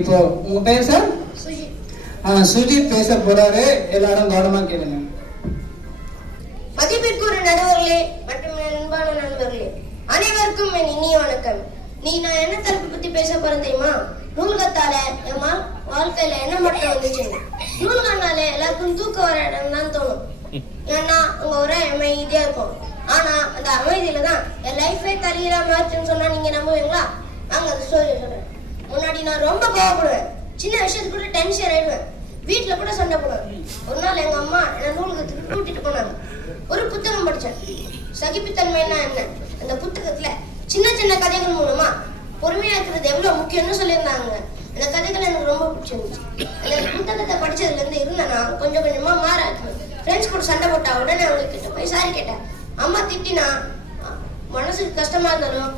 இப்போ உங்க பேர் சார்? சுஜித் பேச போறாரு. எல்லாரும் கவனமா கேளுங்க. மதிப்பிற்குரிய நடுவர்களே மற்றும் என் அன்பான நண்பர்களே, அனைவருக்கும் என் இனிய வணக்கம். நான் என்ன தலைப்பு பத்தி பேச போறேன் தெரியுமா? நூல்கத்தால என் வாழ்க்கையில என்ன மட்டும் வந்துச்சு. நூல்கனால எல்லாருக்கும் தூக்க வர இடம் தான் தோணும். ஏன்னா அங்க ஒரு அமைதியா இருக்கும். ஆனா அந்த அமைதியில தான் என் லைஃபே தலையில மாற்றுன்னு சொன்னா நீங்க நம்புவீங்களா? நாங்க அந்த ஸ்டோரி சொல்றேன். முன்னாடி நான் ரொம்ப கோவப்படுவேன். சின்ன விஷயத்துக்கு கூட டென்ஷன் ஆயிடுவேன். வீட்டுல கூட சண்டை போடுவேன். ஒரு நாள் எங்க அம்மா என்ன நூலகத்துக்கு கூட்டிட்டு போனாங்க. ஒரு புத்தகம் படிச்சேன். சகிப்புத்தன்மைன்னா என்ன, அந்த புத்தகத்துல சின்ன சின்ன கதைகள் மூலமா பொறுமையா இருக்கிறது எவ்வளவு முக்கியம்னு சொல்லியிருந்தாங்க. அந்த கதைகள் எனக்கு ரொம்ப பிடிச்சிருந்துச்சு. அந்த புத்தகத்தை படிச்சதுல இருந்து இருந்தேன்னா கொஞ்சம் கொஞ்சமா மாறாச்சு. ஃப்ரெண்ட்ஸ் கூட சண்டை போட்டா உடனே அவங்க கிட்ட போய் சாரி கேட்டேன். அம்மா திட்டினா மனசுக்கு கஷ்டமா இருந்தாலும்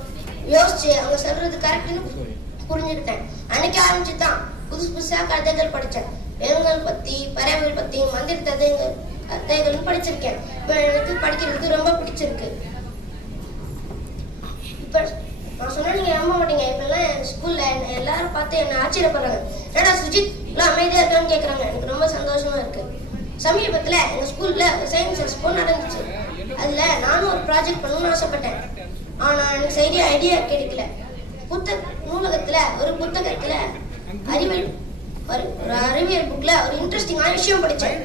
யோசிச்சு அவங்க சொல்றது கரெக்ட்னு புரிஞ்சுக்கிட்டேன். அன்னைக்கு ஆரம்பிச்சுதான் புதுசா கதைகள் படிச்சேன். வேல்கள் பத்தி, பறவைகள் பத்தி, மந்திர கதைகள் படிச்சிருக்கேன். இப்ப எனக்கு படிக்கிறதுக்கு ரொம்ப பிடிச்சிருக்கு. இப்ப நான் சொன்னா நீங்க நம்ப மாட்டீங்க. இப்ப எல்லாம் ஸ்கூல்ல எல்லாரும் பார்த்து என்ன ஆச்சரியப்படுறாங்க. ஏடா சுஜித் எல்லாம் அமைதியா இருக்கான்னு கேக்குறாங்க. எனக்கு ரொம்ப சந்தோஷமா இருக்கு. சமீபத்துல எங்க ஸ்கூல்ல சயின்ஸ் எக்ஸ்போ நடந்துச்சு. அதுல நானும் ஒரு ப்ராஜெக்ட் பண்ணணும்னு ஆசைப்பட்டேன். ஆனா எனக்கு சரியா ஐடியா கிடைக்கல. நூலகத்துல ஒரு புத்தகத்துல அறிவியல் புக்ல ஒரு இன்ட்ரெஸ்டிங்கான விஷயம் படிச்சேன்.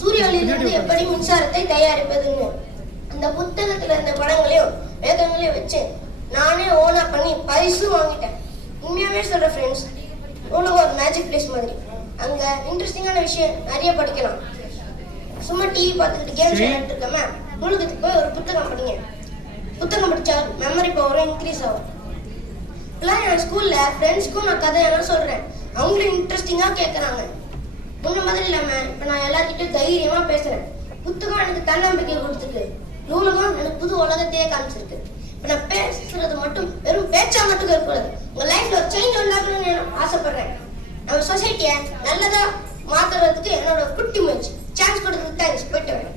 சூரிய ஒளியிலிருந்து எப்படி மின்சாரத்தை தயாரிப்பதுன்னு. அந்த புத்தகத்துல இருந்த படங்களையும் வேகங்களையும் வச்சு நானே ஓனா பண்ணி பரிசு வாங்கிட்டேன். உண்மையாவே சொல்ற ஃப்ரெண்ட்ஸ், நூலகம் ஒரு மேஜிக் பிளேஸ் மாதிரி. அங்க இன்ட்ரெஸ்டிங்கான விஷயம் நிறைய படிக்கலாம். சும்மா டிவி பார்த்துக்கிட்டு கேம்ஸ் விளையாட்டு இருக்காம நூலகத்துக்கு போய் ஒரு புத்தகம் படிங்க. புத்தகம் படிச்சா மெமரி பவரும் இன்க்ரீஸ் ஆகும். இப்பெல்லாம் என் ஸ்கூல்ல ஃப்ரெண்ட்ஸ்க்கும் நான் கதையெல்லாம் சொல்றேன். அவங்களும் இன்ட்ரெஸ்டிங்கா கேட்கறாங்க. முன்ன மாதிரி இல்லாம இப்ப நான் எல்லார்கிட்டையும் தைரியமா பேசுறேன். புத்தகம் எனக்கு தன்னம்பிக்கை கொடுத்துருக்கு. நூலகம் எனக்கு புது உலகத்தையே காமிச்சிருக்கு. இப்ப நான் பேசுறது மட்டும் வெறும் பேச்சா மட்டும் இருக்கக்கூடாது. உங்க லைஃப்ல ஒரு சேஞ்ச் உண்டாக்கணும்னு ஆசைப்படுறேன். நம்ம சொசைட்டியை நல்லதா மாத்துறதுக்கு என்னோட குட்டி முயற்சி. சான்ஸ் கொடுத்ததுக்கு தேங்க்ஸ். போயிட்டு வரேன்.